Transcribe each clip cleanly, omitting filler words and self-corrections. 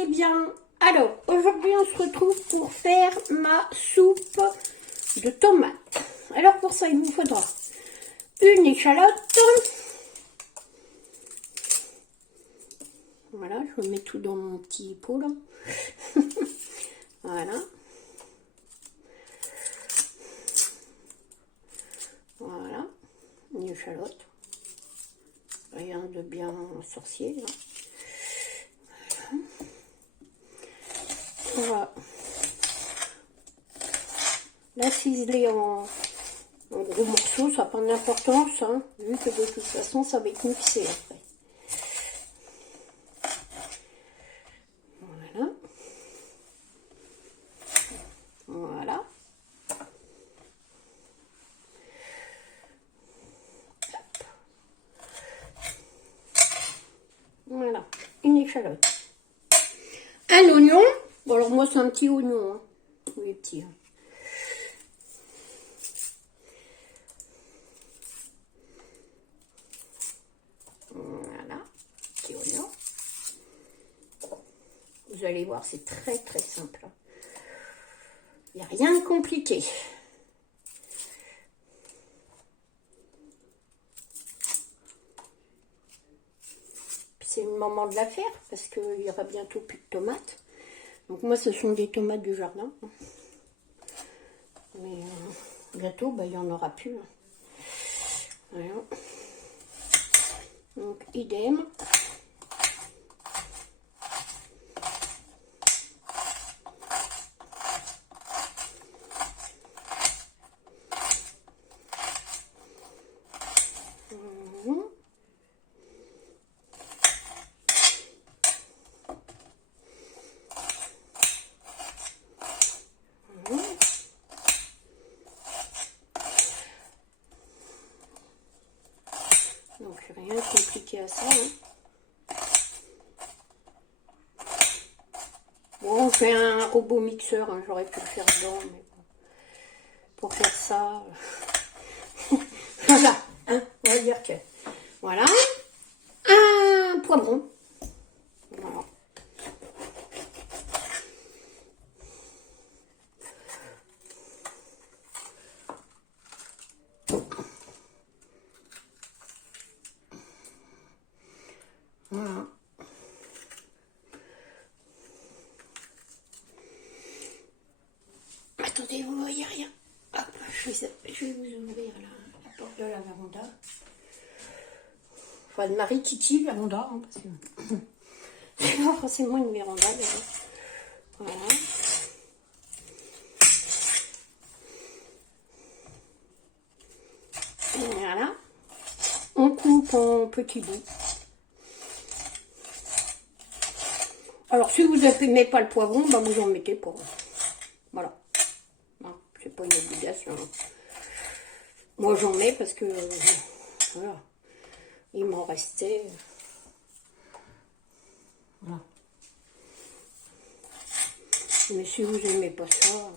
allez bien? Alors, aujourd'hui, on se retrouve pour faire ma soupe de tomates. Alors, pour ça, il vous faudra une échalote. Voilà, je mets tout dans mon petit pot, là. Voilà. Voilà, une échalote. Rien de bien sorcier, là. On va la ciseler en gros morceaux, ça n'a pas d'importance, hein, vu que de toute façon ça va être mixé après. Voilà. Voilà. Hop. Voilà, une échalote. Un oignon. Bon, alors moi c'est un petit oignon, hein. Oui, petit. Hein. Voilà, petit oignon. Vous allez voir, c'est très très simple. Il n'y a rien de compliqué. C'est le moment de la faire parce qu'il y aura bientôt plus de tomates. Donc moi, ce sont des tomates du jardin. Mais bientôt, il n'y en aura plus. Voilà. Donc, idem. Donc rien de compliqué à ça. Hein. Bon, on fait un robot mixeur, hein. J'aurais pu le faire dedans, mais bon. Pour faire ça, voilà, hein, on va dire que voilà, un poivron. Voilà. Voilà. Attendez, vous voyez rien. Hop, je vais vous ouvrir la porte de la véranda. Enfin, de Marie-Titi, véranda, hein, parce que c'est pas forcément une véranda. Voilà. Voilà. On coupe en petits bouts. Alors, si vous n'aimez pas le poivron, vous en mettez pas. Voilà. C'est pas une obligation. Moi, j'en mets parce que, voilà, il m'en restait. Voilà. Mais si vous n'aimez pas ça,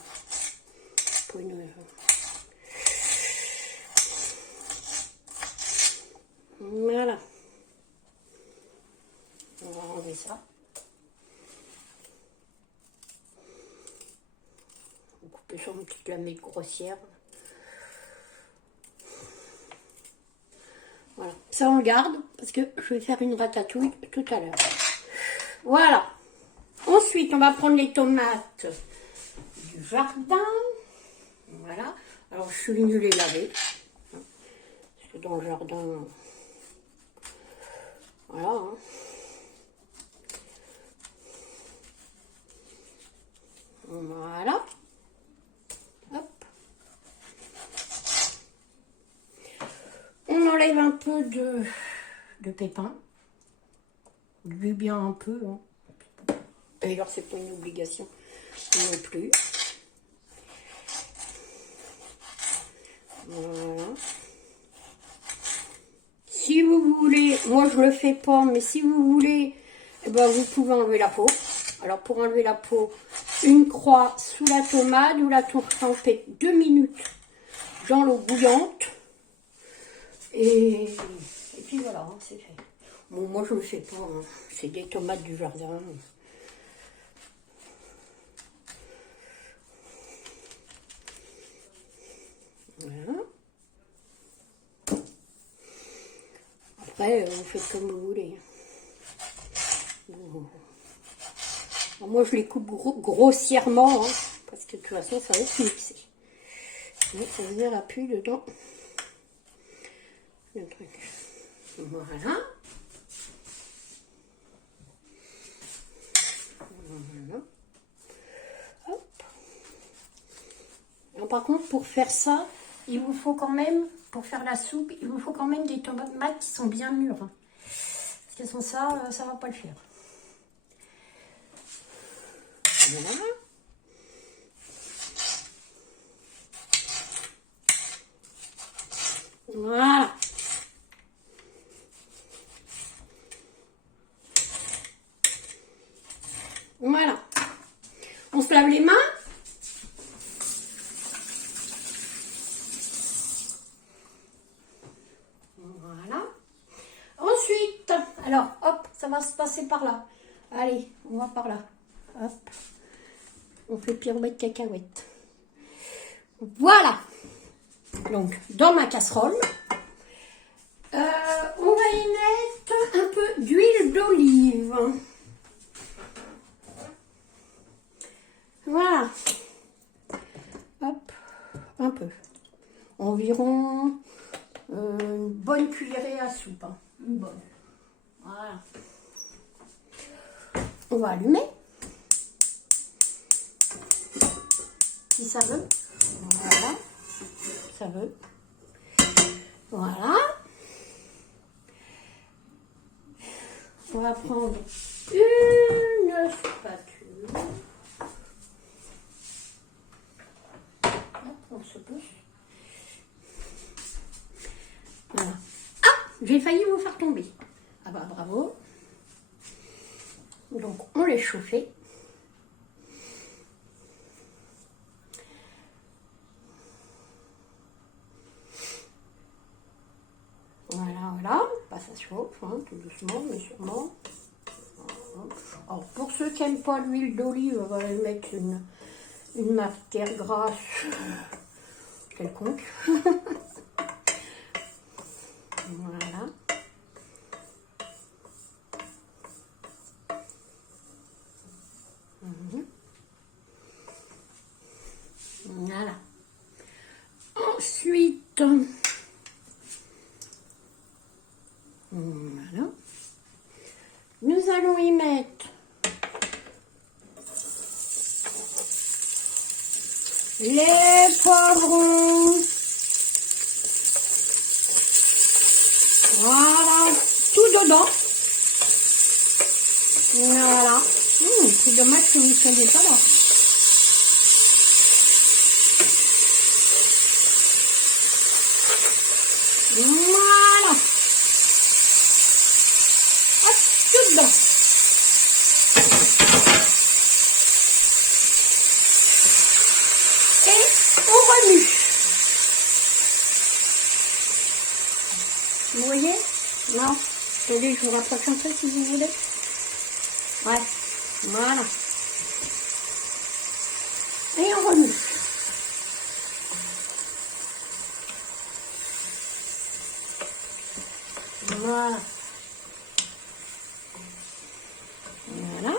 pour une... Voilà. On va enlever ça. On va couper sur une petite lamelle grossière. Voilà. Ça, on le garde parce que je vais faire une ratatouille tout à l'heure. Voilà. Ensuite, on va prendre les tomates du jardin. Voilà. Alors, je suis venue les laver. Parce que dans le jardin... Voilà. Hein. Voilà. Hop. On enlève un peu de pépins. Lui bien un peu. Hein. D'ailleurs, c'est pas une obligation non plus. Voilà. Si vous voulez, moi je le fais pas, mais si vous voulez, vous pouvez enlever la peau. Alors pour enlever la peau, une croix sous la tomate, vous la trempez 2 minutes dans l'eau bouillante. Et puis voilà, c'est fait. Bon, moi je le fais pas, hein. C'est des tomates du jardin. Après, vous faites comme vous voulez. Alors, moi, je les coupe grossièrement, hein, parce que de toute façon, ça va se mixer. Mais ça ne verra plus dedans le truc. Voilà. Voilà. Hop. Alors, par contre, pour faire ça, il vous faut quand même, pour faire la soupe, il vous faut quand même des tomates qui sont bien mûres. Hein. Parce que sans ça, ça ne va pas le faire. Voilà. Voilà. Voilà. On se lave les mains. Voilà. Ensuite, alors, hop, ça va se passer par là. Allez, on va par là. Hop. On fait pirouette cacahuète. Voilà. Donc, dans ma casserole, on va y mettre un peu d'huile d'olive. Voilà. Hop, un peu. Environ une bonne cuillerée à soupe. Hein. Une bonne. Voilà. On va allumer. Si ça veut. Voilà. Ça veut. Voilà. On va prendre une spatule. On se pousse. Voilà. Ah, j'ai failli vous faire tomber. Ah bah bravo. Donc on les chauffait. Voilà, voilà. Bah, ça chauffe, hein, tout doucement, mais sûrement. Voilà. Alors pour ceux qui n'aiment pas l'huile d'olive, on va mettre une matière grasse quelconque. Voilà. Voilà. Ensuite, voilà. Nous allons y mettre les poivrons. Voilà, tout dedans. Voilà. C'est dommage que vous ne soyez pas là. Voilà. Hop, tout dedans. Et on remue. Vous voyez? Non. Attendez, je vous rapproche un peu si vous voulez. Ouais. Voilà. Et on remue. Voilà. Voilà.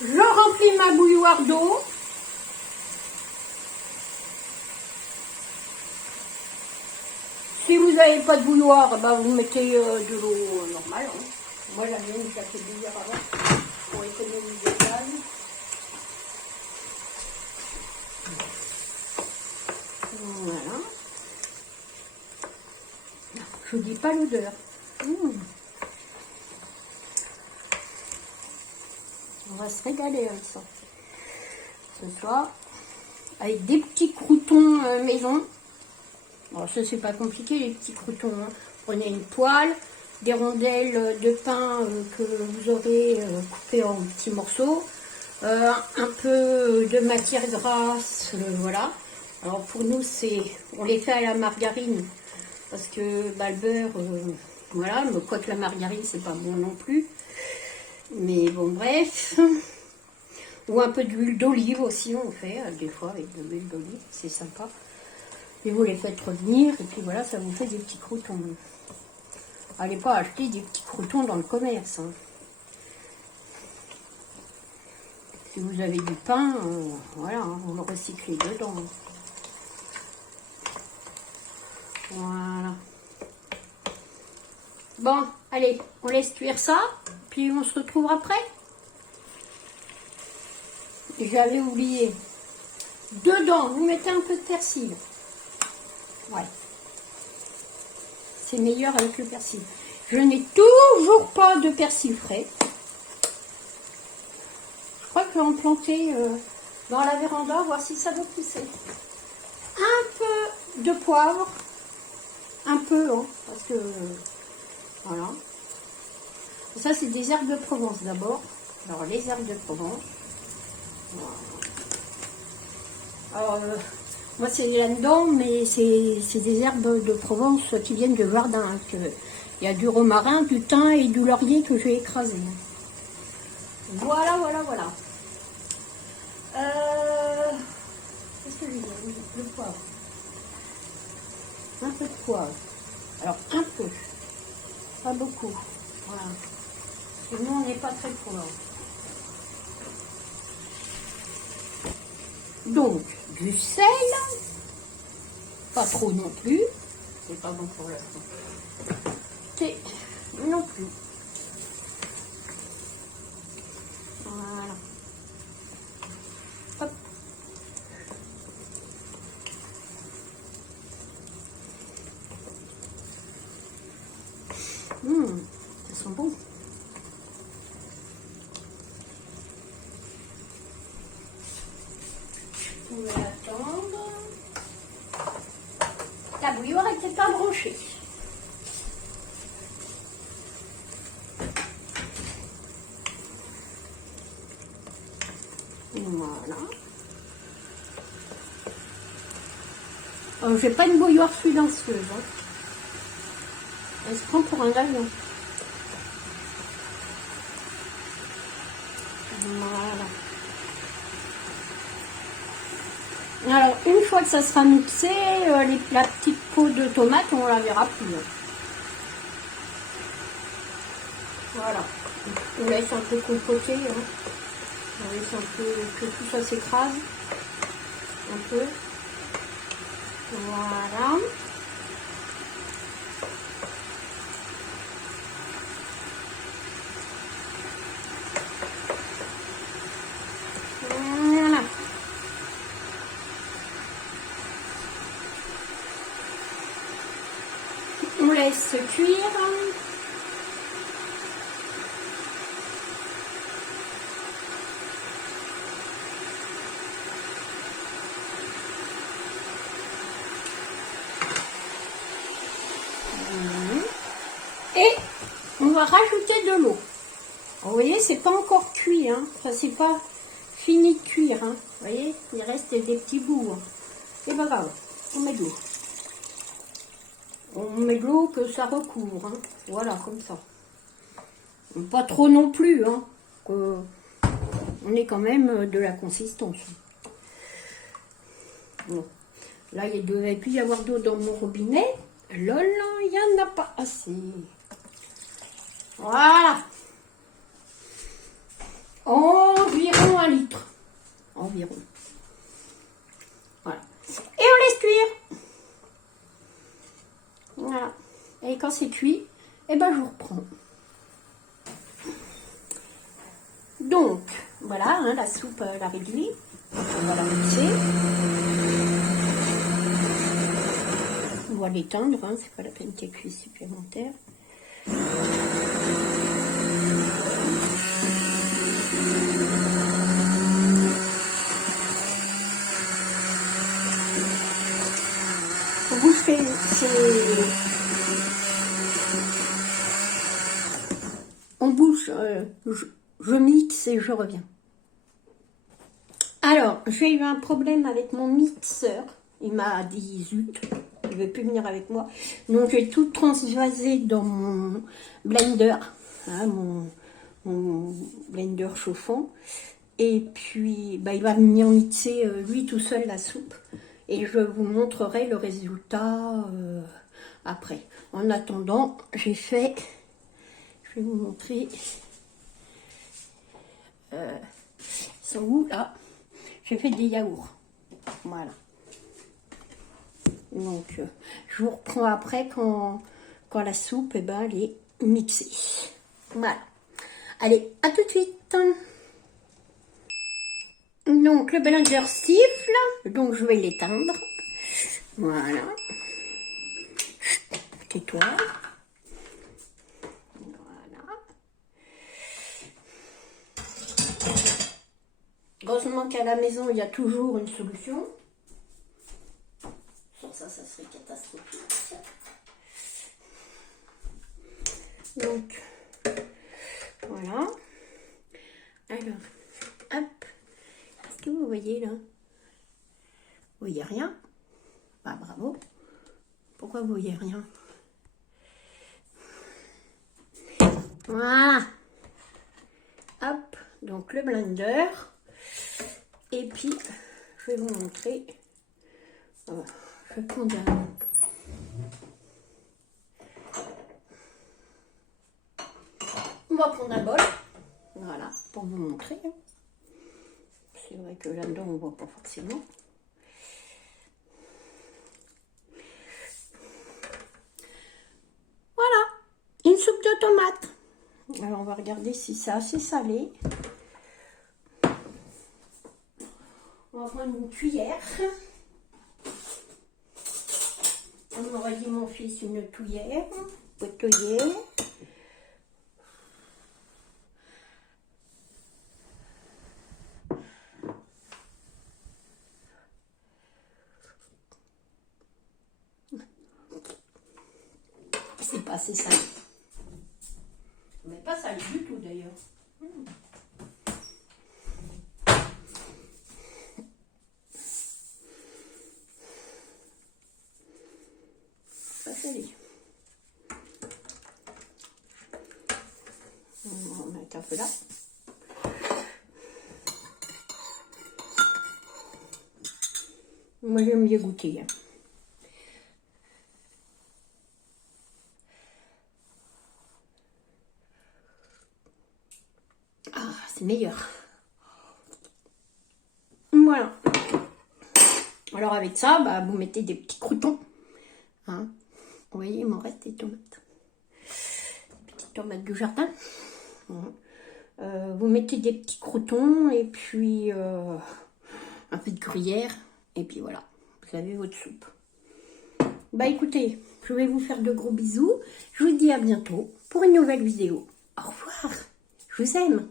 Je remplis ma bouilloire d'eau. Si vous n'avez pas de bouilloire, bah vous mettez de l'eau normale. Hein. Moi, la mienne, je la fais bouillir avant pour économiser le gaz. Voilà. Je vous dis pas l'odeur. On va se régaler avec ça. Ce soir, avec des petits croûtons maison. Alors ça, c'est pas compliqué, les petits croûtons. Hein. Prenez une poêle, des rondelles de pain que vous aurez coupées en petits morceaux, un peu de matière grasse, voilà. Alors pour nous, on les fait à la margarine, parce que bah, le beurre, voilà, mais quoique la margarine, c'est pas bon non plus. Mais bon, bref. Ou un peu d'huile d'olive aussi, on fait des fois avec de l'huile d'olive, c'est sympa. Et vous les faites revenir, et puis voilà, ça vous fait des petits croûtons. Allez pas acheter des petits croûtons dans le commerce. Hein. Si vous avez du pain, voilà, hein, vous le recyclez dedans. Voilà. Bon, allez, on laisse cuire ça, puis on se retrouve après. J'avais oublié. Dedans, vous mettez un peu de persil. Ouais. C'est meilleur avec le persil. Je n'ai toujours pas de persil frais. Je crois que je vais en planter dans la véranda, voir si ça va pousser. Un peu de poivre. Un peu, hein, parce que... voilà. Ça, c'est des herbes de Provence d'abord. Alors, les herbes de Provence. Voilà. Alors, moi, c'est là-dedans, mais c'est des herbes de Provence qui viennent de jardin. Hein, il y a du romarin, du thym et du laurier que j'ai écrasé. Voilà, voilà, voilà. Qu'est-ce que je veux dire? Oui, le poivre. Un peu de poivre. Alors, un peu. Pas beaucoup. Voilà. Parce que nous, on n'est pas très poivre. Donc, du sel. Pas trop non plus. C'est pas bon pour la santé. Non plus. Voilà. Hop. Ça sent bon. On va attendre. La bouilloire n'était pas branchée. Voilà. J'ai pas une bouilloire silencieuse. Hein. Elle se prend pour un avion. Voilà. Alors, une fois que ça sera mixé, la petite peau de tomate, on la verra plus. Voilà. On laisse un peu compoter. Hein. On laisse un peu que tout ça s'écrase. Un peu. Voilà. Voilà. On laisse cuire. Et on va rajouter de l'eau. Vous voyez, c'est pas encore cuit, hein. Enfin, c'est pas fini de cuire, hein. Vous voyez, il reste des petits bouts. Hein. C'est pas grave, on met de l'eau. On met de l'eau que ça recouvre, hein. Voilà, comme ça. Pas trop non plus, hein. On est quand même de la consistance. Bon. Là, il devait plus y avoir d'eau dans mon robinet. Lol, il n'y en a pas assez. Voilà. Environ 1 litre. Environ. Voilà. Et on laisse cuire. Voilà. Et quand c'est cuit, eh ben, je reprends. Donc, voilà, hein, la soupe, la réduit. On va la mixer. On va l'éteindre, hein, c'est pas la peine qu'il y ait cuit supplémentaire. On bouge, je mixe et je reviens. Alors, j'ai eu un problème avec mon mixeur. Il m'a dit zut, il ne veut plus venir avec moi. Donc, j'ai tout transvasé dans mon blender, hein, mon blender chauffant. Et puis, bah, il va venir mixer lui tout seul la soupe. Et je vous montrerai le résultat après. En attendant, j'ai fait... Je vais vous montrer... ils sont où là? J'ai fait des yaourts. Voilà. Donc, je vous reprends après quand la soupe eh ben, elle est mixée. Voilà. Allez, à tout de suite. Donc, le blender siffle. Donc, je vais l'éteindre. Voilà. Tais-toi. Voilà. Heureusement qu'à la maison, il y a toujours une solution. Sans ça, ça serait catastrophique. Donc, voilà. Alors, hop. Est-ce que vous voyez là? Vous voyez rien? Bah, bravo. Pourquoi vous voyez rien? Voilà. Hop. Donc, le blender. Et puis, je vais vous montrer. Je vais prendre On va prendre un bol. Voilà, pour vous montrer. C'est vrai que là-dedans, on ne voit pas forcément. Voilà, une soupe de tomates. Alors, on va regarder si c'est assez salé. On va prendre une cuillère. On m'aurait dit mon fils une cuillère. Potoyer. C'est pas assez salé. Mais pas salé du tout d'ailleurs. Pas salé. On va mettre un peu là. Moi j'aime bien goûter. Ah, c'est meilleur. Voilà. Alors avec ça, bah, vous mettez des petits croutons. Hein. Vous voyez, il m'en reste des tomates. Des petites tomates du jardin. Vous mettez des petits croutons et puis un peu de gruyère. Et puis voilà, vous avez votre soupe. Bah écoutez, je vais vous faire de gros bisous. Je vous dis à bientôt pour une nouvelle vidéo. Au revoir, je vous aime.